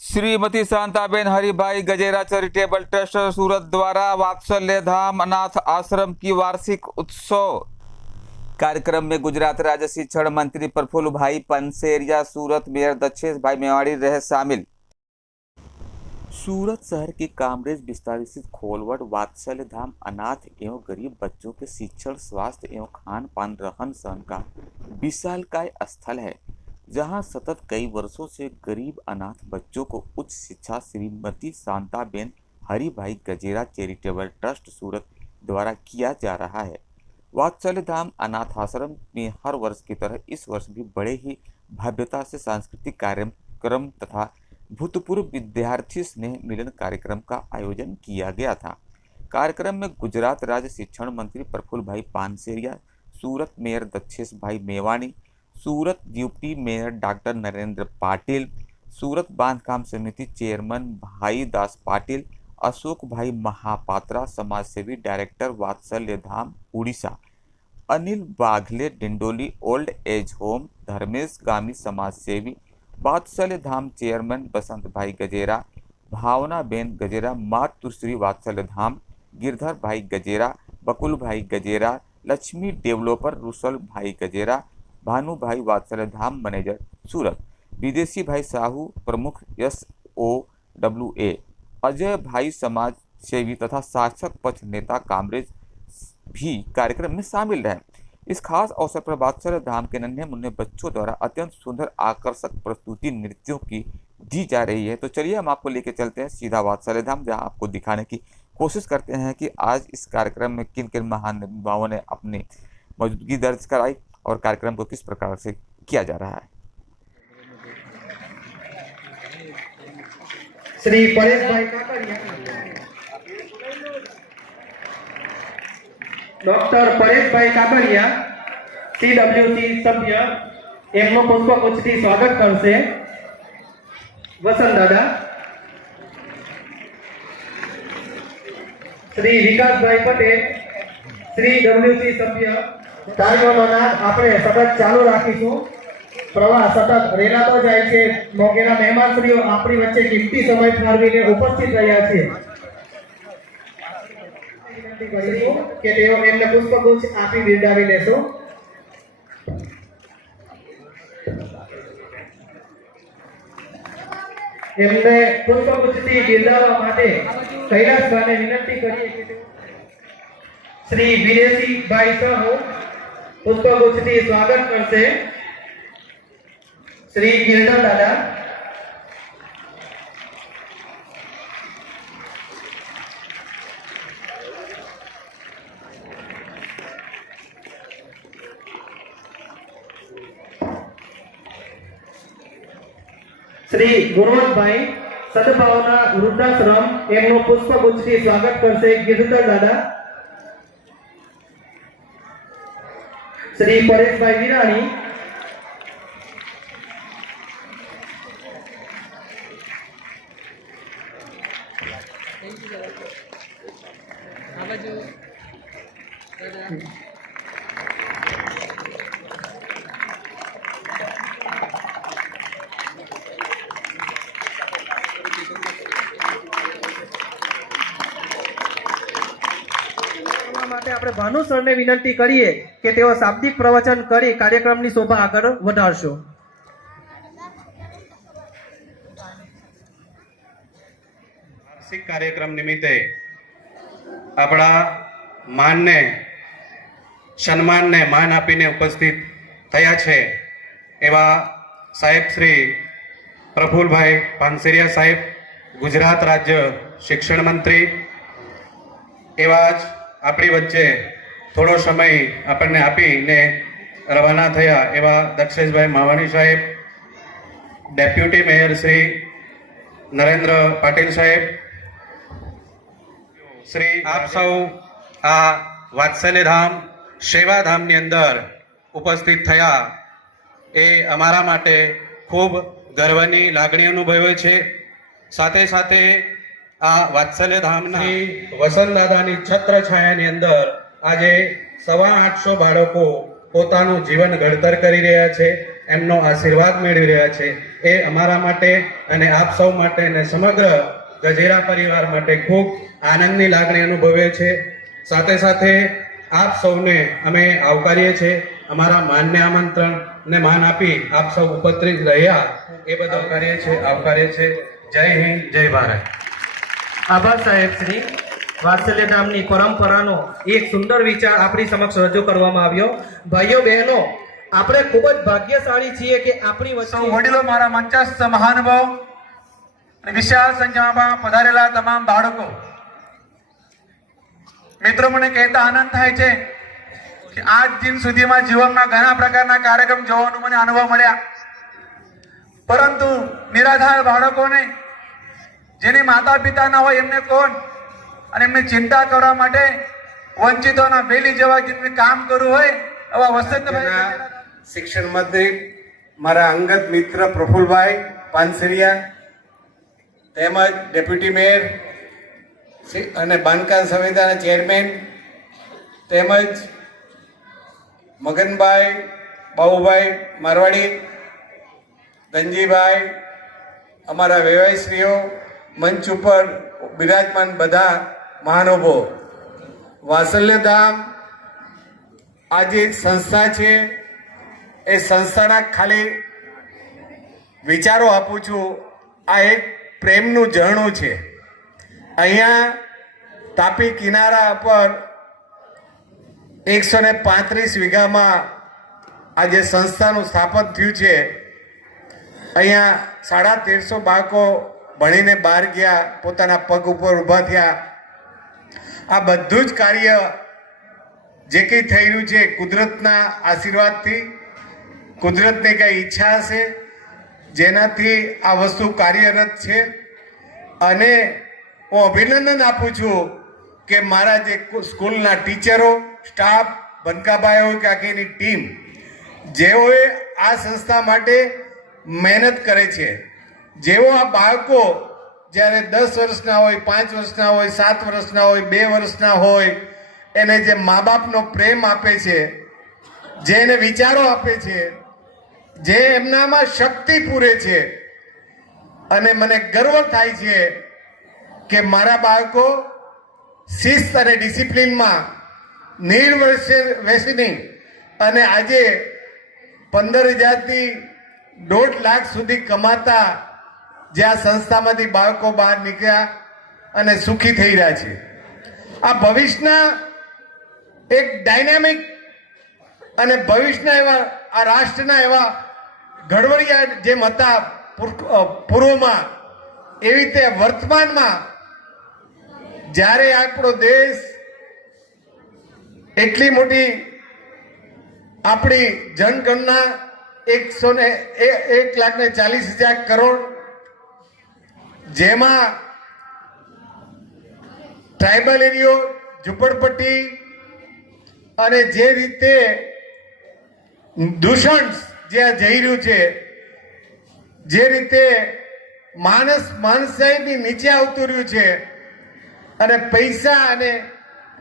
Shrimati Shantaben Haribhai Gajera charitable trust सूरत द्वारा वात्सल्य धाम अनाथ आश्रम की वार्षिक उत्सव कार्यक्रम में गुजरात राज्य शिक्षण मंत्री प्रफुल्ल भाई पानसेरिया, सूरत मेयर दक्षेश भाई मेवाड़ी रहे शामिल। सूरत शहर के कामरेज विस्तार स्थित खोलवट वात्सल्य धाम अनाथ एवं गरीब बच्चों के शिक्षण, स्वास्थ्य एवं खान पान, रहन सहन का विशालकाय स्थल है, जहां सतत कई वर्षों से गरीब अनाथ बच्चों को उच्च शिक्षा श्रीमती शांताबेन हरिभाई गजेरा चैरिटेबल ट्रस्ट सूरत द्वारा किया जा रहा है। वात्सल्य धाम अनाथ आश्रम में हर वर्ष की तरह इस वर्ष भी बड़े ही भव्यता से सांस्कृतिक कार्यक्रम तथा भूतपूर्व विद्यार्थी स्नेह मिलन कार्यक्रम का आयोजन किया गया था। कार्यक्रम में गुजरात राज्य शिक्षण मंत्री प्रफुल्ल भाई पानसेरिया, सूरत मेयर दक्षेश भाई मेवाणी, सूरत यूपी मेयर डॉक्टर नरेंद्र पाटिल, सूरत बांधकाम समिति चेयरमैन भाई दास पाटिल, अशोक भाई महापात्रा, समाजसेवी director Vatsalya Dham Orissa, Anil Baghle Dindoli old age home, Dharmesh Gami समाजसेवी, वात्सल्य धाम चेयरमैन बसंत भाई गजेरा, भावना बेन गजेरा, मातुश्री वात्सल्य धाम, गिरधर भाई गजेरा, बकुल भाई गजेरा, लक्ष्मी डेवलपर रुसल भाई गजेरा, भानु भाई वात्सल्य धाम मैनेजर सूरत, विदेशी भाई साहू प्रमुख SOWA, अजय भाई समाज सेवी तथा शासक पक्ष नेता कामरेज भी कार्यक्रम में शामिल रहे। इस खास अवसर पर वात्सल्य धाम के नन्हे मुन्ने बच्चों द्वारा अत्यंत सुंदर आकर्षक प्रस्तुति नृत्यों की दी जा रही है। तो चलिए हम आपको लेके चलते हैं सीधा वात्सल्य धाम, जहां आपको दिखाने की कोशिश करते हैं कि आज इस कार्यक्रम में किन किन महान नेताओं ने अपनी मौजूदगी दर्ज कराई और कार्यक्रम को किस प्रकार से किया जा रहा है। श्री परेश भाई काकड़िया, डॉक्टर परेश भाई काकड़िया CWC सभ्य एमनो पुष्पगुच्छથી સ્વાગત કરશે। વસંત દાદા, શ્રી વિકાસભાઈ પટેલ CWC સભ્ય। કાર્યક્રમનો નાદ આપણે સતત ચાલુ રાખીશું। પ્રવાહ સતત રેલાતો જાય છે। મોગેરા મહેમાનશ્રીઓ આપણી વચ્ચે કિંમતી સમય ફાળવીને ઉપસ્થિત રહ્યા છે। વિનંતી કરીશું કે તેઓ એમને પુષ્પગુચ્છ આપી બિરદાવી લેશો। એમને પુષ્પગુચ્છથી બિરદાવવા માટે કૈલાસભાઈને વિનંતી કરીએ કે શ્રી વિદેશી ભાઈ સાહુ પુષ્પગુચ્છથી સ્વાગત કરશે। श्री गिरधर दादा, श्री गुणवंत भाई सद्भावना वृद्धाश्रम एमनो पुष्पगुच्छથી स्वागत करશે गिरधर दादा। श्री परेश भाई विराणी, માટે આપણે ભાનુ સરને વિનંતી કરીએ કે તેઓ શાબ્દિક પ્રવચન કરી કાર્યક્રમની શોભા આગળ વધારશો। वार्षिक कार्यक्रम निमित्ते अपना मान ने सम्मान ने मान आपीने उपस्थित थया छे एवा साहेब श्री प्रफुल्ल भाई पानसेरिया साहेब, गुजरात राज्य शिक्षण मंत्री, एवाज अपनी वच्चे थोड़ो समय आपने आपीने रवाना थया एवा दक्षेश भाई मावाणी साहेब, डेप्यूटी मेयर श्री नरेंद्र पाटिल साहेब, श्री आप सौ आ वात्सल्य धाम सेवा धाम नी अंदर उपस्थित थया ए अमारा माटे खूब गर्वनी लागणी अनुभवे छे। साथे साथे आ वात्सल्य धामना वसंत दादानी छत्र छायानी अंदर આજે 825 બાળકો પોતાનું જીવન ઘડતર કરી રહ્યા છે। એમનો આશીર્વાદ મેળવી રહ્યા છે. એ અમારા માટે અને આપ સૌ માટે અને સમગ્ર ગજેરા પરિવાર માટે ખૂબ આનંદની લાગણી અનુભવે છે. સાથે સાથે આપ સૌને અમે આવકારીએ છીએ. અમારા માનને આમંત્રણને માન આપી આપ સૌ ઉપસ્થિત રહ્યા એ બધા આવકારીએ છીએ. જય હિન્દ, જય ભારત. આભાર સાહેબ શ્રી. વાત્સલ્યધામની પરંપરાનો એક સુંદર વિચાર આપણી સમક્ષ રજૂ કરવામાં આવ્યો. ભાઈઓ બહેનો, આપણે ખૂબ જ ભાગ્યશાળી છીએ કે આપણી વચ્ચે વડીલો, મારા મંચસ્થ મહાનુભાવ અને વિશાળ સંખ્યામાં પધારેલા તમામ બાળકો, મિત્રો, મને કહેતા આનંદ થાય છે કે આજ દિન સુધીમાં જીવનમાં ઘણા પ્રકારના કાર્યક્રમ જોવાનું મને અનુભવ મળ્યા, પરંતુ નિરાધાર બાળકોને, જેની માતા પિતા ના હોય, એમને કોણ અને એમની ચિંતા કરવા માટે વંચિતોના વેલી જેવા જેમને કામ કરવું હોય એવા વસંતભાઈ, શિક્ષણ મંત્રી મારા અંગત મિત્ર પ્રફુલભાઈ પાનસરિયા, તેમજ ડેપ્યુટી મેયર અને બાંધકામ સમિતિના ચેરમેન, તેમજ મગનભાઈ, બાબુભાઈ મારવાડી, ધનજીભાઈ, અમારા વ્યવસાયીશ્રીઓ, મંચ ઉપર બિરાજમાન બધા મહાનુભાવો, વાત્સલ્યધામ આજે એક સંસ્થા છે. એ સંસ્થાના ખાલી વિચારો આપું છું. આ એક પ્રેમનું ઝરણું છે. અહીંયા તાપી કિનારા પર 135 વીઘામાં આજે સંસ્થાનું સ્થાપન થયું છે. અહીંયા 1350 બાળકો ભણીને બહાર ગયા, પોતાના પગ ઉપર ઊભા થયા. આ બધું જ કાર્ય જે કંઈ થઈ રહ્યું છે કુદરતના આશીર્વાદથી, કુદરતની કંઈ ઈચ્છા હશે જેનાથી આ વસ્તુ કાર્યરત છે. અને હું અભિનંદન આપું છું કે મારા જે સ્કૂલના ટીચરો, સ્ટાફ, બનકાભાઈ હોય કે આખીની ટીમ, જેઓએ આ સંસ્થા માટે મહેનત કરે છે. જેઓ આ બાળકો જ્યારે 10 વર્ષના હોય, 5 વર્ષના હોય, 7 વર્ષના હોય, 2 વર્ષના હોય, એને જે મા બાપનો પ્રેમ આપે છે, જે એને વિચારો આપે છે, જે એમનામાં શક્તિ પૂરે છે, અને મને ગર્વ થાય છે કે મારા બાળકો શિસ્ત અને ડિસિપ્લિનમાં નિર્વ્યસની અને આજે 15,000થી 1.5 લાખ સુધી કમાતા જે આ સંસ્થામાંથી બાળકો બહાર નીકળ્યા અને સુખી થઈ રહ્યા છે. આ ભવિષ્યના એક ડાયનામિક અને ભવિષ્યના એવા આ રાષ્ટ્રના એવા ઘડવડિયા જેમ હતા પૂર્વમાં, એવી રીતે વર્તમાનમાં જ્યારે આપણો દેશ એટલી મોટી આપણી જનગણના 1,40,000 કરોડ, જેમાં ટ્રાઇબલ એરિયો, ઝુંપડપટ્ટી અને જે રીતે દૂષણ જ્યાં જઈ રહ્યું છે, જે રીતે માણસાઈની નીચે આવતું રહ્યું છે, અને પૈસા અને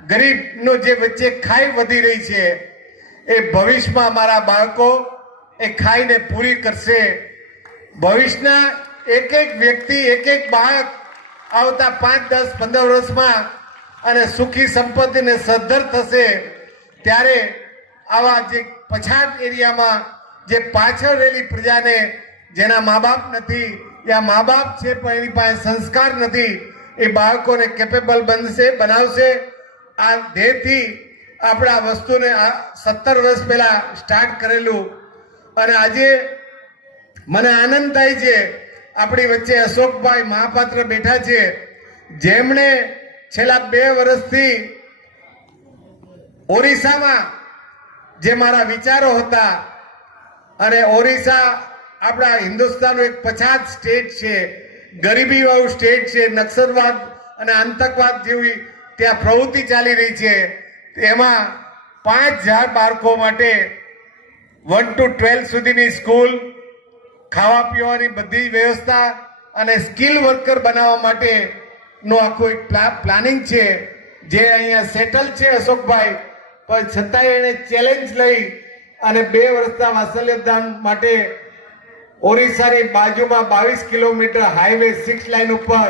ગરીબનો જે વચ્ચે ખાઈ વધી રહી છે, એ ભવિષ્યમાં મારા બાળકો એ ખાઈને પૂરી કરશે. ભવિષ્યના એક વ્યક્તિ, એક બાળક આવતા 5, 10, 15 વર્ષમાં અને સુખી સંપત્તિને સદ્ધર થશે, ત્યારે આવા જે પછાત એરિયામાં જે પાછળ રહેલી પ્રજાને, જેના મા બાપ નથી યા મા બાપ છે પણ એની પાસે સંસ્કાર નથી, એ બાળકોને કેપેબલ બનાવશે. આ ધ્યેયથી આપણે આ વસ્તુને 17 વર્ષ પહેલા સ્ટાર્ટ કરેલું. અને આજે મને આનંદ થાય છે, આપણી વચ્ચે અશોકભાઈ મહાપાત્ર બેઠા છે, જેમણે છેલ્લા 2 વર્ષથી ઓરિસ્સામાં જે મારા વિચારો હતા, અને ઓરિસ્સા આપણા હિન્દુસ્તાનનું એક પછાત સ્ટેટ છે, ગરીબીવાળું સ્ટેટ છે, નક્સલવાદ અને આતંકવાદ જેવી ત્યાં પ્રવૃત્તિ ચાલી રહી છે. એમાં 5,000 બાળકો માટે 1 to 12 સુધીની સ્કૂલ, ખાવા પીવાની બધી વ્યવસ્થા અને સ્કિલ વર્કર બનાવવા માટેનું આખું એક પ્લાનિંગ છે, જે અહીંયા સેટલ છે અશોકભાઈ, પણ છતાંય એને ચેલેન્જ લઈ અને 2 વર્ષના વાત્સલ્યધામ માટે ઓરિસ્સાની બાજુમાં 22 કિલોમીટર હાઈવે 6 લાઈન ઉપર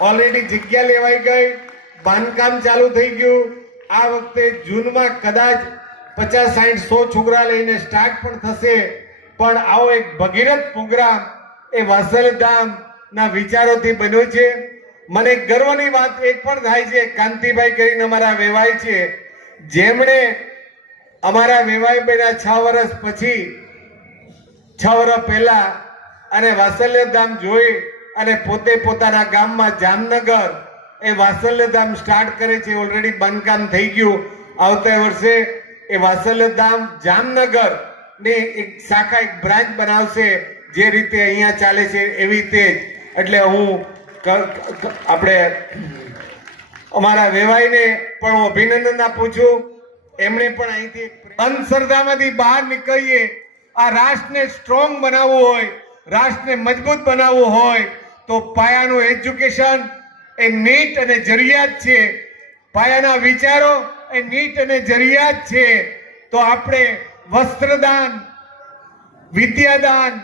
ઓલરેડી જગ્યા લેવાઈ ગઈ, બાંધકામ ચાલુ થઈ ગયું. આ વખતે જૂનમાં કદાચ 50, 60, 100 છોકરા લઈને સ્ટાર્ટ પણ થશે. પણ આવો એક ભગીરથ પ્રોગ્રામ એ વાત્સલ્યધામના વિચારોથી બન્યો છે. મને ગર્વની વાત એક પણ થાય છે, કાંતિભાઈ કરીને અમારા વેવાઈ છે, જેમણે અમારા વેવાઈ બન્યા 6 વર્ષ પછી 6 વર્ષ પહેલા અને વાત્સલ્યધામ જોઈ અને પોતે પોતાના ગામમાં જામનગર એ વાત્સલ્યધામ સ્ટાર્ટ કરે છે. ઓલરેડી બાંધકામ થઈ ગયું. આવતા વર્ષે એ વાત્સલ્યધામ જામનગર ને એક શાખા, એક બ્રાન્ચ બનાવશે. જે રીતે અહીંયા ચાલે છે એવી રીતે જ. એટલે હું આપણે અમારા વેવાઈને પણ હું અભિનંદન આપું છું. એમણે પણ અહીંથી અંધશ્રદ્ધામાંથી બહાર નીકળીએ. આ રાષ્ટ્રને સ્ટ્રોંગ બનાવવું હોય, રાષ્ટ્રને મજબૂત બનાવવું હોય તો પાયાનું એજ્યુકેશન એ નીટ અને જરૂરિયાત છે. પાયાના વિચારો એ નીટ અને જરૂરિયાત છે. તો આપણે વસ્ત્રદાન, વિદ્યાદાન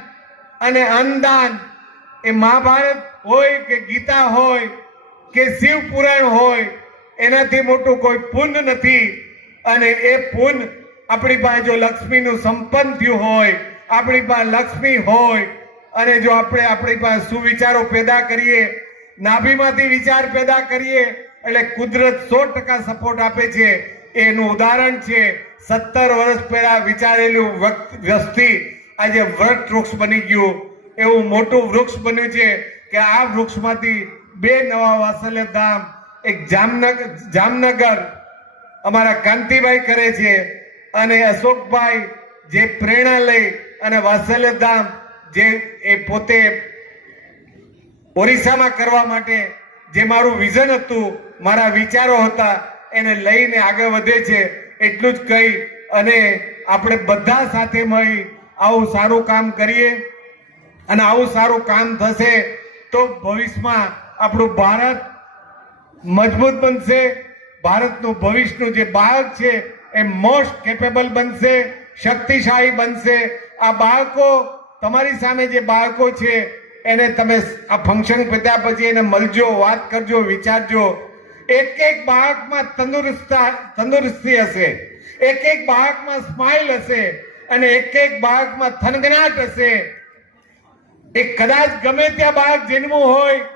અને અન્નદાન એ મહાભારત હોય કે ગીતા હોય કે શિવ પુરાણ હોય, એનાથી મોટું કોઈ પુણ્ય નથી. અને એ પુણ્ય આપણી પાસે જો લક્ષ્મીનું સંપન્ન થયું હોય, આપણી પાસે લક્ષ્મી હોય અને જો આપણે આપણી પાસે સુવિચારો પેદા કરીએ, નાભીમાંથી વિચાર પેદા કરીએ એટલે કુદરત 100% સપોર્ટ આપે છે. એનું ઉદાહરણ છે 17 વર્ષ પહેલા વિચારેલું વસ્તી આજે વૃક્ષ બની ગયું. એવું મોટું વૃક્ષ બન્યું છે કે આ વૃક્ષમાંથી 2 નવા વાત્સલ્યધામ, એક જામનગર અમારા કાંતિભાઈ કરે છે અને અશોકભાઈ જે પ્રેરણા લઈ અને વાત્સલ્યધામ જે એ પોતે ઓરિસ્સામાં કરવા માટે જે મારું વિઝન હતું, મારા વિચારો હતા, એને લઈને આગળ વધે છે. એટલું જ કહી અને આપણે બધા સાથે મળી આવું સારું કામ કરીએ અને આવું સારું કામ થશે તો ભવિષ્યમાં આપણું ભારત મજબૂત બનશે. ભારતનું ભવિષ્યનું જે બાળક છે એ મોસ્ટ કેપેબલ બનશે, શક્તિશાળી બનશે. આ બાળકો, તમારી સામે જે બાળકો છે એને તમે આ ફંક્શન પત્યા પછી એને મળજો, વાત કરજો, વિચારજો. એક બાળકમાં તંદુરસ્તી હશે, એક બાળકમાં સ્માઇલ હશે અને એક બાળકમાં થનગનાટ હશે. એ કદાચ ગમે ત્યાં બાળક જન્મવું હોય,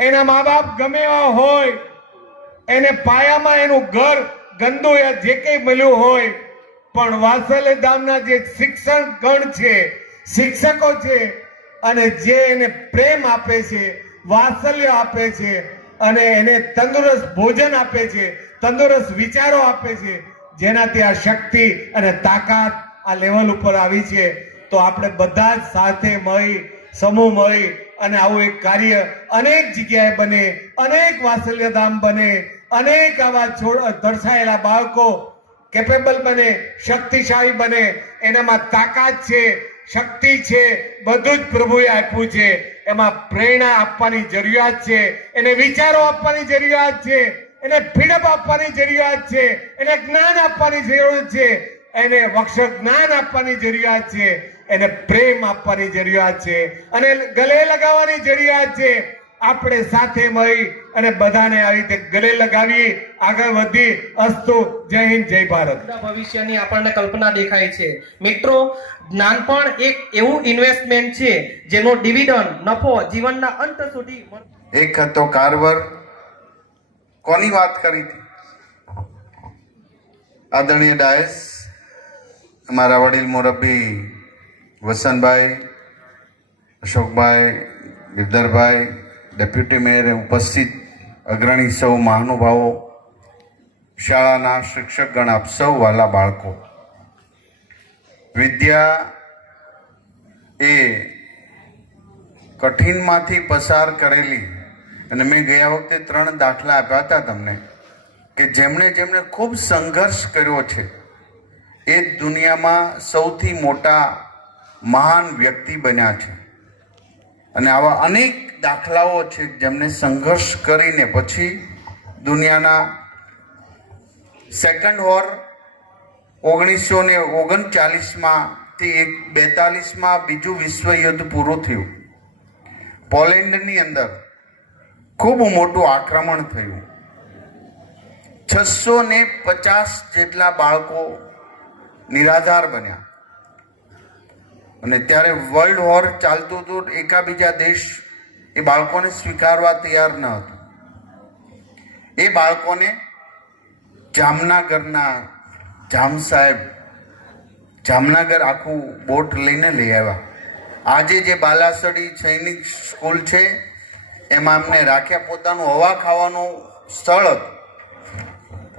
એના મા બાપ ગમે એવા હોય, એને પાયામાં એનું ઘર ગંદુ યા જે કંઈ મળ્યું હોય, પણ વાત્સલ્યધામના જે શિક્ષણ ગણ છે, શિક્ષકો છે અને જે એને પ્રેમ આપે છે, વાત્સલ્ય આપે છે અને એને તંદુરસ્ત ભોજન આપે છે, તંદુરસ્ત વિચારો આપે છે, જેનાથી આ શક્તિ અને તાકાત આ લેવલ ઉપર આવી છે. તો આપણે બધા જ સાથે મળી, સમૂહ મળી અને આવું એક કાર્ય અનેક જગ્યાએ બને, અનેક વાત્સલ્યધામ બને, અનેક આવા દર્શાયેલા બાળકો કેપેબલ બને, શક્તિશાળી બને. એનામાં તાકાત છે, શક્તિ છે, બધું જ પ્રભુએ આપ્યું છે. એમાં પ્રેરણા આપવાની જરૂરિયાત છે, એને વિચારો આપવાની જરૂરિયાત છે, એને ફ્રીડમ આપવાની જરૂરિયાત છે, એને જ્ઞાન આપવાની જરૂર છે, એને વક્ષ જ્ઞાન આપવાની જરૂરિયાત છે, એને પ્રેમ આપવાની જરૂરિયાત છે અને ગલે લગાવવાની જરૂરિયાત છે. આપણે સાથે મળી અને બધાને આવી રીતે ગલે લગાવી આગળ વધી. અસ્તુ. જય હિન્દ, જય ભારત. ભવિષ્યની આપણને કલ્પના દેખાય છે. મિત્રો, નાનપણ એક એવું ઇન્વેસ્ટમેન્ટ છે જેનો ડિવિડન્ડ, નફો જીવનના અંત સુધી. એક હતો કારવર. કોની વાત કરી હતી? આદરણીય ડાયસ, અમારા વડીલ મોરબી વસંતભાઈ, અશોકભાઈ, ગિરધરભાઈ, ડેપ્યુટી મેયર, ઉપસ્થિત અગ્રણી સૌ મહાનુભાવો, શાળાના શિક્ષકગણ, આપ સૌ વાલા બાળકો. વિદ્યા એ કઠિનમાંથી પસાર કરેલી, અને મેં ગયા વખતે 3 દાખલા આપ્યા હતા તમને કે જેમણે ખૂબ સંઘર્ષ કર્યો છે એ દુનિયામાં સૌથી મોટા મહાન વ્યક્તિ બન્યા છે. અને આવા અનેક દાખલાઓ છે જેમને સંઘર્ષ કરીને પછી દુનિયાના સેકન્ડ વોર 1939માંથી 42માં બીજું વિશ્વયુદ્ધ પૂરું થયું. પોલેન્ડની અંદર ખૂબ મોટું આક્રમણ થયું. 650 જેટલા બાળકો નિરાધાર બન્યા. અને ત્યારે વર્લ્ડ વોર ચાલતું હતું. એકાબીજા દેશ એ બાળકોને સ્વીકારવા તૈયાર ન હતું. એ બાળકોને જામનગરના જામ સાહેબ જામનગર આખું બોટ લઈને લઈ આવ્યા. આજે જે બાલાસડી સૈનિક સ્કૂલ છે એમાં અમને રાખ્યા. પોતાનું હવા ખાવાનું સ્થળ હતું.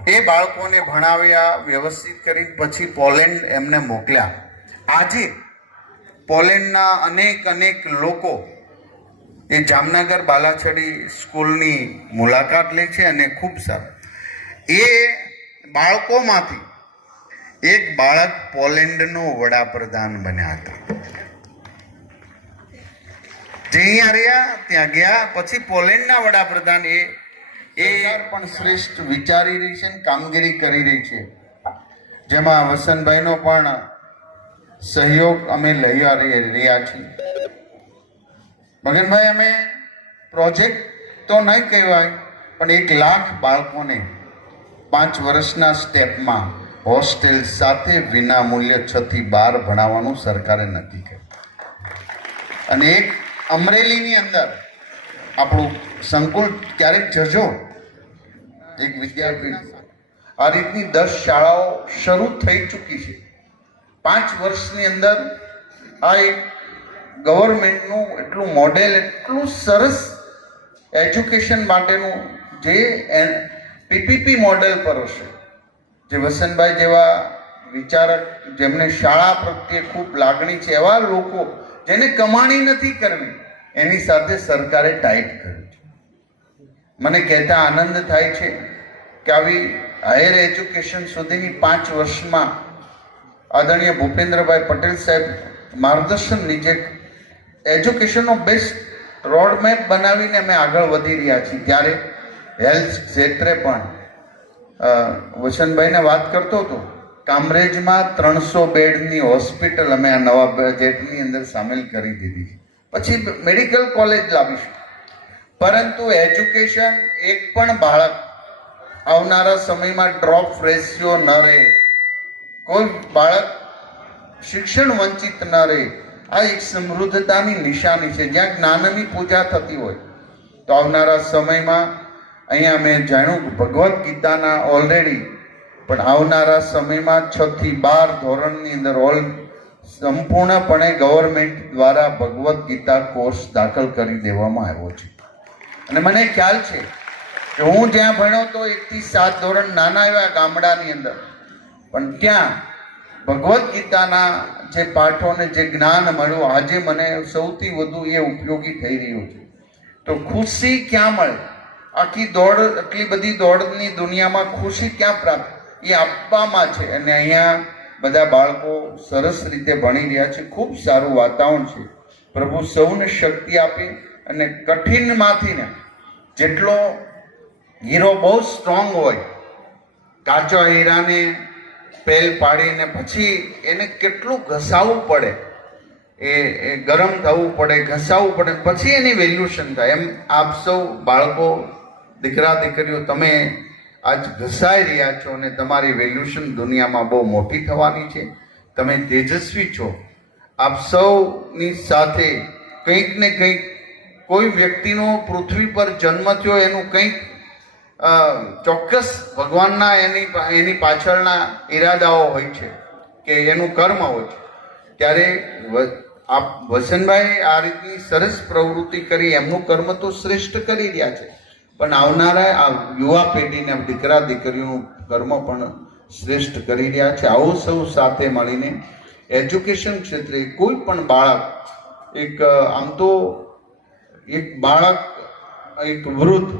એ બાળકોને ભણાવ્યા, વ્યવસ્થિત કરી પછી પોલેન્ડ એમને મોકલ્યા. આજે પોલેન્ડના અનેક લોકો એ જામનગર બાલાછડી સ્કૂલની મુલાકાત લે છે અને ખૂબ સારું. એ બાળકોમાંથી એક બાળક પોલેન્ડનો વડાપ્રધાન બન્યા હતા. જે અહીંયા રહ્યા ત્યાં ગયા પછી પોલેન્ડના વડાપ્રધાન એ પણ શ્રેષ્ઠ વિચારી રહી છે, કામગીરી કરી રહી છે. જેમાં વસંતભાઈનો પણ સહયોગ અમે લઈ રહ્યા છીએ. મગનભાઈ, અમે પ્રોજેક્ટ તો નહીં કહેવાય પણ 1 લાખ બાળકોને 5 વર્ષના સ્ટેપમાં હોસ્ટેલ સાથે વિના મૂલ્ય 6 થી 12 ભણાવવાનું સરકારે નક્કી કર્યું. અને એક અમરેલીની અંદર આપણું સંકુલ ક્યારેક જજો, એક વિદ્યાપીઠ આ રીતની 10 શાળાઓ શરૂ થઈ ચૂકી છે. 5 વર્ષની અંદર આ એક ગવર્મેન્ટનું એટલું મોડેલ, એટલું સરસ એજ્યુકેશન માટેનું જે પીપીપી મોડેલ પર હશે. જે વસંતભાઈ જેવા વિચારક, જેમને શાળા પ્રત્યે ખૂબ લાગણી છે, એવા લોકો જેને કમાણી નથી કરવી, એની સાથે સરકારે ટાઈટ કર્યું છે. મને કહેતા આનંદ થાય છે કે આવી હાયર એજ્યુકેશન સુધીની 5 વર્ષમાં આદરણીય ભૂપેન્દ્રભાઈ પટેલ સાહેબ માર્ગદર્શન નીચે એજ્યુકેશનનો બેસ્ટ રોડમેપ બનાવીને અમે આગળ વધી રહ્યા છીએ. ત્યારે હેલ્થ ક્ષેત્રે પણ વસંતભાઈને વાત કરતો હતો, કામરેજમાં 300 બેડની હોસ્પિટલ અમે આ નવા બજેટની અંદર સામેલ કરી દીધી છે. પછી મેડિકલ કોલેજ લાવીશું. પરંતુ એજ્યુકેશન, એક પણ બાળક આવનારા સમયમાં ડ્રોપ રેશિયો ન રહે, કોઈ બાળક શિક્ષણ વંચિત ન રહે, આ એક સમૃદ્ધતાની નિશાની છે. જ્યાં જ્ઞાનની પૂજા થતી હોય તો આવનારા સમયમાં અહીંયા મેં જાણ્યું ભગવદ્ ગીતાના ઓલરેડી પણ આવનારા સમયમાં 6 થી 12 ધોરણની અંદર સંપૂર્ણપણે ગવર્મેન્ટ દ્વારા ભગવદ્ ગીતા કોર્સ દાખલ કરી દેવામાં આવ્યો છે. અને મને ખ્યાલ છે કે હું જ્યાં ભણ્યો તો 1 થી 7 ધોરણ નાના એવા ગામડાની અંદર, પણ ત્યાં ભગવદ્ ગીતાના જે પાઠોને જે જ્ઞાન મળ્યું, આજે મને સૌથી વધુ એ ઉપયોગી થઈ રહ્યું છે. તો ખુશી ક્યાં મળે? આટલી બધી દોડની દુનિયામાં ખુશી ક્યાં પ્રાપ્ત? એ આપવામાં છે. અને અહીંયા બધા બાળકો સરસ રીતે ભણી રહ્યા છે. ખૂબ સારું વાતાવરણ છે. પ્રભુ સૌને શક્તિ આપે અને કઠિનમાંથી ને જેટલો હીરો બહુ સ્ટ્રોંગ હોય, કાચા હીરાને પેલ પાડીને પછી એને કેટલું ઘસાવવું પડે, એ ગરમ થવું પડે, ઘસાવવું પડે, પછી એની વેલ્યુશન થાય. એમ આપ સૌ બાળકો, દીકરા દીકરીઓ, તમે આજ ઘસાઈ રહ્યા છો અને તમારી વેલ્યુશન દુનિયામાં બહુ મોટી થવાની છે. તમે તેજસ્વી છો. આપ સૌની સાથે કંઈક ને કંઈક, કોઈ વ્યક્તિનો પૃથ્વી પર જન્મ થયો એનું કંઈક ચોક્કસ ભગવાનના એની પાછળના ઈરાદાઓ હોય છે કે એનું કર્મ હોય છે. ત્યારે આપ વસંતભાઈ આ રીતની સરસ પ્રવૃત્તિ કરી, એમનું કર્મ તો શ્રેષ્ઠ કરી રહ્યા છે, પણ આવનારા આ યુવા પેઢીને, દીકરા દીકરીઓનું કર્મ પણ શ્રેષ્ઠ કરી રહ્યા છે. આવો સૌ સાથે મળીને એજ્યુકેશન ક્ષેત્રે કોઈ પણ બાળક, આમ તો એક બાળક, એક વૃદ્ધ,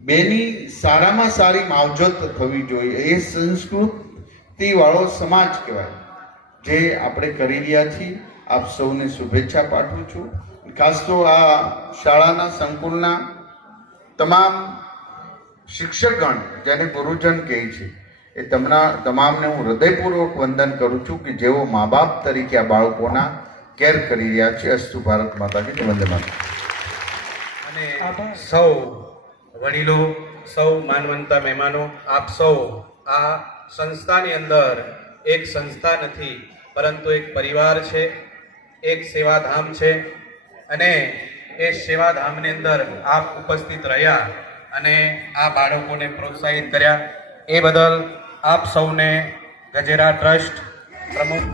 બેની સારામાં સારી માવજત થવી જોઈએ. એ સંસ્કૃતિ વાળો સમાજ કહેવાય જે આપણે કરી રહ્યા છીએ. આપ સૌને શુભેચ્છા પાઠવું છું. ખાસ તો આ શાળાના સંકુલના તમામ શિક્ષકગણ, જેને ગુરુજન કહે છે, એ તમામને હું હૃદયપૂર્વક વંદન કરું છું કે જેઓ મા બાપ તરીકે આ બાળકોના કેર કરી રહ્યા છે. અસ્તુ ભારત માતા કી વંદે માતરમ. અને સૌ વડીલો, સૌ માનવંતા મહેમાનો, આપ સૌ આ સંસ્થાની અંદર એક સંસ્થા નથી પરંતુ એક પરિવાર છે, એક સેવાધામ છે અને એ સેવાધામની અંદર આપ ઉપસ્થિત રહ્યા અને આ બાળકોને પ્રોત્સાહિત કર્યા એ બદલ આપ સૌને ગજેરા ટ્રસ્ટ પ્રમુખ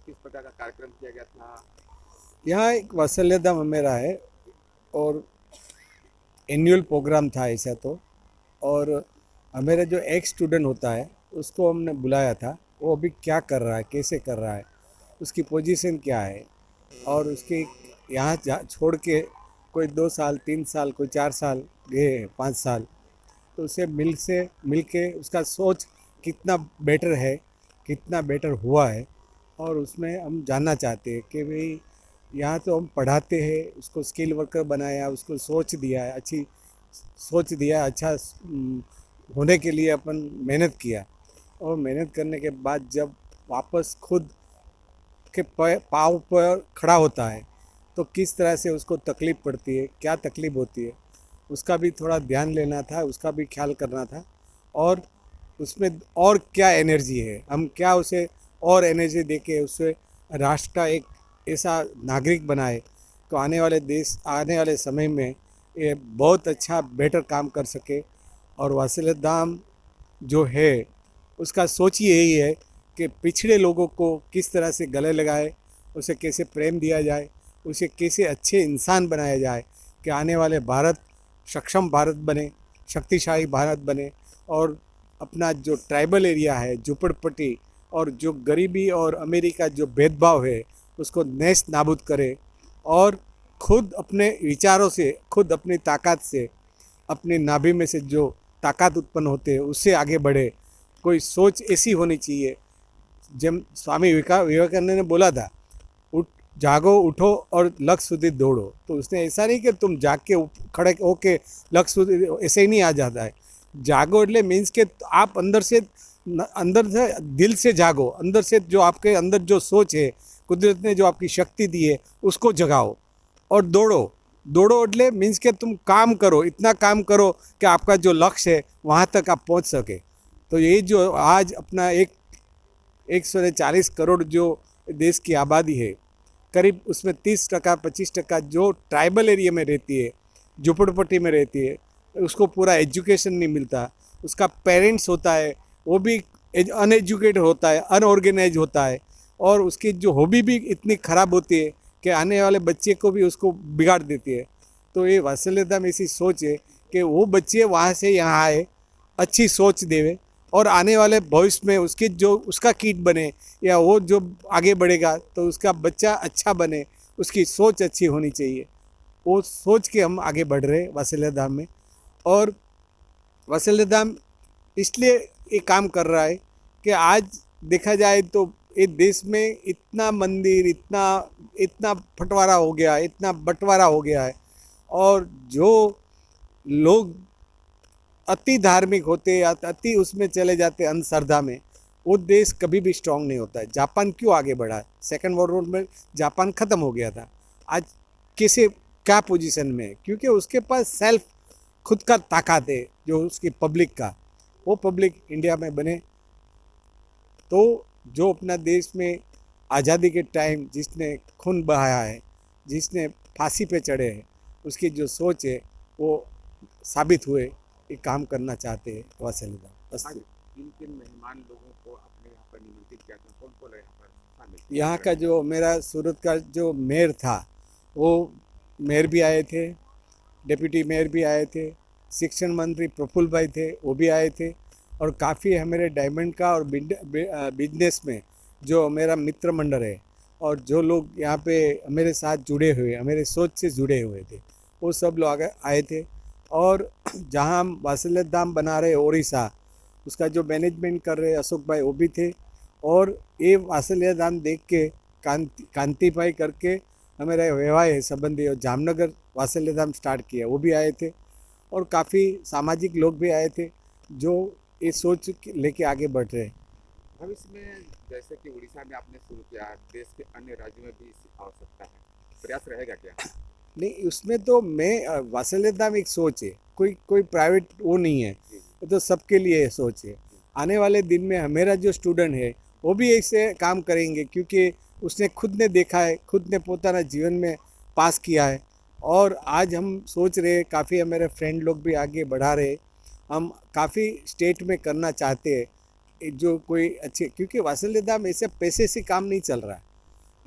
किस प्रकार का कार्यक्रम किया गया था? यहाँ एक वात्सल्य धाम मेरा है और एनुअल प्रोग्राम था ऐसा तो। और हमारा जो एक्स स्टूडेंट होता है उसको हमने बुलाया था, वो अभी क्या कर रहा है, कैसे कर रहा है, उसकी पोजीशन क्या है, और उसके यहाँ छोड़ के कोई 2 साल 3 साल कोई 4 साल गए 5 साल, तो उसे मिल के उसका सोच कितना बेटर है, कितना बेटर हुआ है, और उसमें हम जानना चाहते हैं कि भाई यहाँ तो हम पढ़ाते हैं, उसको स्किल वर्कर बनाया, उसको सोच दिया है, अच्छी सोच दिया, अच्छा होने के लिए अपन मेहनत किया, और मेहनत करने के बाद जब वापस खुद के पाँव पर खड़ा होता है तो किस तरह से उसको तकलीफ़ पड़ती है, क्या तकलीफ़ होती है, उसका भी थोड़ा ध्यान लेना था, उसका भी ख्याल करना था। और उसमें और क्या एनर्जी है, हम क्या उसे और एनर्जी देके उसे राष्ट्र का एक ऐसा नागरिक बनाए तो आने वाले समय में ये बहुत अच्छा बेटर काम कर सके। और वात्सल्य धाम जो है उसका सोच ही यही है कि पिछड़े लोगों को किस तरह से गले लगाए, उसे कैसे प्रेम दिया जाए, उसे कैसे अच्छे इंसान बनाया जाए कि आने वाले भारत सक्षम भारत बने, शक्तिशाली भारत बने, और अपना जो ट्राइबल एरिया है, झुपड़पट्टी और जो गरीबी और अमीरी का जो भेदभाव है उसको नेस्त नाबूद करे, और खुद अपने विचारों से, खुद अपनी ताकत से, अपनी नाभि में से जो ताकत उत्पन्न होते हैं उससे आगे बढ़े। कोई सोच ऐसी होनी चाहिए, जब स्वामी विवेकानंद ने बोला था, जागो उठो और लक्ष्य સુધી दौड़ो, तो उसने ऐसा नहीं कि तुम जाग के खड़े होके लक्ष्य સુધી ऐसे ही नहीं आ जाता है। जागो એટલે मीन्स के आप अंदर से दिल से जागो, अंदर से जो आपके अंदर जो सोच है, कुदरत ने जो आपकी शक्ति दी है उसको जगाओ और दौड़ो એટલે मीन्स के तुम काम करो, इतना काम करो कि आपका जो लक्ष्य है वहाँ तक आप पहुँच सके। तो ये जो आज अपना 140 करोड़ जो देश की आबादी है, करीब उसमें 30% 25% जो ट्राइबल एरिया में रहती है, झुपड़पट्टी में रहती है, उसको पूरा एजुकेशन नहीं मिलता, उसका पेरेंट्स होता है वो भी अनएजुकेटेड होता है, अनऑर्गेनाइज होता है, और उसकी जो हॉबी भी इतनी ख़राब होती है कि आने वाले बच्चे को भी उसको बिगाड़ देती है। तो ये वात्सल्य धाम ऐसी सोच है कि वो बच्चे वहाँ से यहाँ आए, अच्छी सोच देवे, और आने वाले भविष्य में उसकी जो उसका किड बने या वो जो आगे बढ़ेगा तो उसका बच्चा अच्छा बने, उसकी सोच अच्छी होनी चाहिए। वो सोच के हम आगे बढ़ रहे हैं वात्सल्य धाम में। और वात्सल्य धाम इसलिए ये काम कर रहा है कि आज देखा जाए तो ये देश में इतना मंदिर, इतना फटवारा हो गया, इतना बंटवारा हो गया है, और जो लोग अति धार्मिक होते या अति उसमें चले जाते अंधश्रद्धा में, वो देश कभी भी स्ट्रांग नहीं होता है। जापान क्यों आगे बढ़ा? सेकेंड वर्ल्ड वॉर में जापान ख़त्म हो गया था, आज कैसे क्या पोजीशन में है? क्योंकि उसके पास सेल्फ खुद का ताकत है, जो उसकी पब्लिक का, वो पब्लिक इंडिया में बने। तो जो अपना देश में आज़ादी के टाइम जिसने खून बहाया है, जिसने फांसी पे चढ़े हैं, उसकी जो सोच है वो साबित हुए ये काम करना चाहते हैं वात्सल्य धाम। बस किन मेहमान लोगों को आपने यहाँ पर निमंत्रित किया था, कौन कौन यहाँ पर शामिल? यहाँ का जो मेरा सूरत का जो मेयर था, वो मेयर भी आए थे, डिप्टी मेयर भी आए थे, शिक्षण मंत्री प्रफुल्ल भाई थे, वो भी आए थे, और काफ़ी हमारे डायमंड का और बिजनेस में जो मेरा मित्र मंडल है और जो लोग यहाँ पे मेरे साथ जुड़े हुए, मेरे सोच से जुड़े हुए थे, वो सब लोग आए थे। और जहाँ हम वात्सल्य धाम बना रहे ओडिशा, उसका जो मैनेजमेंट कर रहे अशोक भाई वो भी थे, और ये वात्सल्य धाम देख के कांति भाई करके हमारे व्यवहार है संबंधी और जामनगर वात्सल्य धाम स्टार्ट किया, वो भी आए थे, और काफ़ी सामाजिक लोग भी आए थे जो ये सोच लेके आगे बढ़ रहे हैं। भविष्य में जैसे कि उड़ीसा में आपने शुरू किया, देश के अन्य राज्यों में भी इसकी आवश्यकता है, प्रयास रहेगा क्या? नहीं, उसमें तो मैं वात्सल्य धाम एक सोच है, कोई प्राइवेट वो नहीं है, तो सबके लिए सोच है। आने वाले दिन में मेरा जो स्टूडेंट है वो भी ऐसे काम करेंगे, क्योंकि उसने खुद ने देखा है, खुद ने पोताना जीवन में पास किया है। और आज हम सोच रहे, काफ़ी हमारे फ्रेंड लोग भी आगे बढ़ा रहे, हम काफ़ी स्टेट में करना चाहते हैं जो कोई अच्छे, क्योंकि वात्सल्य धाम ऐसे पैसे से काम नहीं चल रहा है,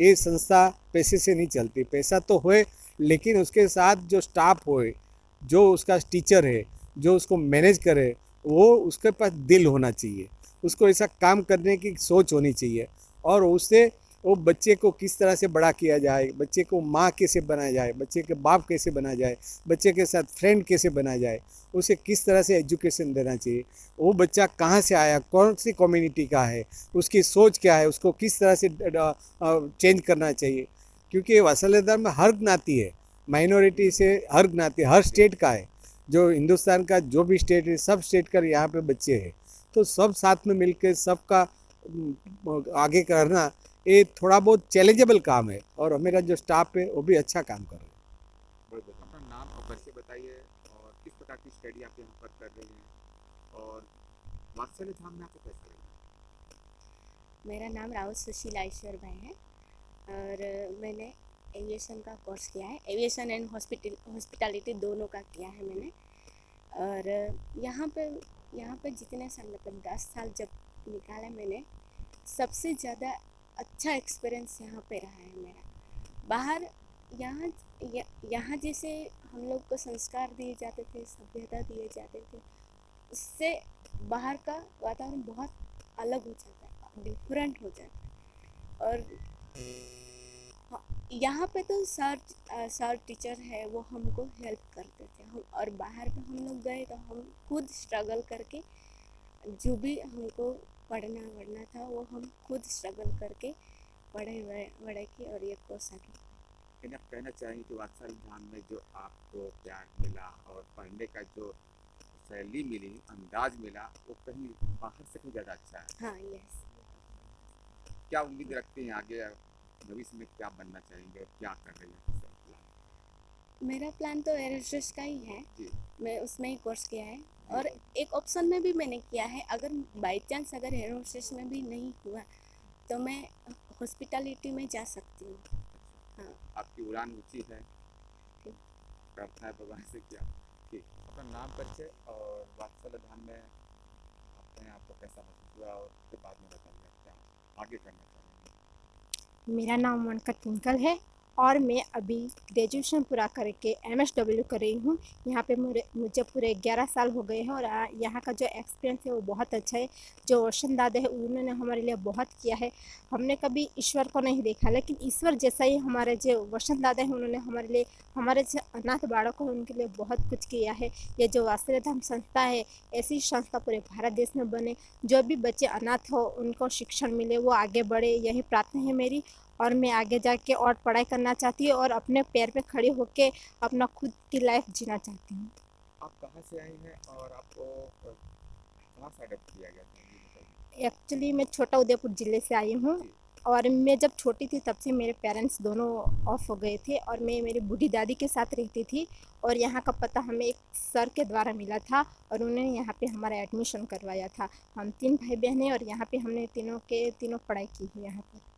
ये संस्था पैसे से नहीं चलती। पैसा तो होए लेकिन उसके साथ जो स्टाफ होए, जो उसका टीचर है, जो उसको मैनेज करे, वो उसके पास दिल होना चाहिए, उसको ऐसा काम करने की सोच होनी चाहिए और उससे वो बच्चे को किस तरह से बड़ा किया जाए, बच्चे को माँ कैसे बनाया जाए, बच्चे के बाप कैसे बना जाए, बच्चे के साथ फ्रेंड कैसे बना जाए, उसे किस तरह से एजुकेशन देना चाहिए, वो बच्चा कहाँ से आया, कौन सी कम्युनिटी का है, उसकी सोच क्या है, उसको किस तरह से चेंज करना चाहिए। क्योंकि वात्सल्य में हर ज्ञाति है, माइनॉरिटी से हर ज्ञाति, हर स्टेट का है, जो हिंदुस्तान का जो भी स्टेट है सब स्टेट का यहाँ पे बच्चे हैं, तो सब साथ में मिलकर सबका आगे करना ये थोड़ा बहुत चैलेंजेबल काम है और मेरा जो स्टाफ है वो भी अच्छा काम कर रहा है। अपना नाम और परिचय बताइए और किस प्रकार की स्टडी आप यहाँ पर कर रहे हैं और वात्सल्य धाम में आपको कैसा लगा? मेरा नाम राउत सुशीला ईश्वर भाई है और मैंने एविएशन का कोर्स किया है। एविएशन एंड हॉस्पिटैलिटी दोनों का किया है मैंने। और यहाँ पे जितने साल मतलब 10 साल जब निकाला मैंने, सबसे ज़्यादा अच्छा एक्सपीरियंस यहाँ पे रहा है मेरा। बाहर यहाँ जैसे हम लोग को संस्कार दिए जाते थे, सभ्यता दिए जाते थे, उससे बाहर का वातावरण बहुत अलग हो जाता है, डिफरेंट हो जाता है। और यहाँ पे तो सर टीचर है, वो हमको हेल्प करते थे हम। और बाहर पे हम लोग गए तो हम खुद स्ट्रगल करके जो भी हमको पढ़ना था वो हम खुद स्ट्रगल करके पढ़े की और ये कोर्स आगे। आप कहना चाहेंगे कि वात्सल्य धाम में जो आपको प्यार मिला और पढ़ने का जो शैली मिली, अंदाज मिला, वो कहीं बाहर से कहीं ज़्यादा अच्छा है? हाँ, यस। क्या उम्मीद रखते हैं आगे भविष्य में, क्या बनना चाहेंगे और क्या कर रहे हैं? मेरा प्लान तो एयर होस्टेस का ही है जी। मैं उसमें ही कोर्स किया है और एक ऑप्शन में भी मैंने किया है, अगर बाई चांस अगर एयर होस्टेस में भी नहीं हुआ तो मैं हॉस्पिटैलिटी में जा सकती हूँ। हाँ, आपकी उड़ान ऊंची है, प्रार्थना है भगवान से क्या। ठीक, अपना नाम परिचय और वात्सल्य धाम में अपने आप को कैसा महसूस हुआ और उसके बाद में बताइए क्या आगे करना चाहेंगे। मेरा नाम वनकर ट्विंकल है और मैं अभी ग्रेजुएशन पूरा करके MSW कर रही हूँ। यहाँ पे मुझे पूरे 11 साल हो गए हैं और यहाँ का जो एक्सपीरियंस है वो बहुत अच्छा है। जो रोशन दादा है उन्होंने हमारे लिए बहुत किया है। हमने कभी ईश्वर को नहीं देखा, लेकिन ईश्वर जैसा ही हमारे जो रोशन दादा है उन्होंने हमारे लिए, हमारे जो अनाथ बालक को उनके लिए बहुत कुछ किया है। ये जो वात्सल्य धाम संस्था है, ऐसी संस्था पूरे भारत देश में बने, जो भी बच्चे अनाथ हो उनको शिक्षण मिले, वो आगे बढ़े, यही प्रार्थना है मेरी। और मैं आगे जाके और पढ़ाई करना चाहती हूँ और अपने पैर पे खड़ी होके अपना खुद की लाइफ जीना चाहती हूँ। आप कहाँ से आई हैं और आपको कहाँ से अडॉप्ट किया गया था? एक्चुअली मैं छोटा उदयपुर ज़िले से आई हूँ और मैं जब छोटी थी तब से मेरे पेरेंट्स दोनों ऑफ हो गए थे और मैं मेरी बूढ़ी दादी के साथ रहती थी। और यहाँ का पता हमें एक सर के द्वारा मिला था और उन्होंने यहाँ पे हमारा एडमिशन करवाया था। हम 3 भाई बहन हैं और यहाँ पे हमने तीनों पढ़ाई की है यहाँ पर।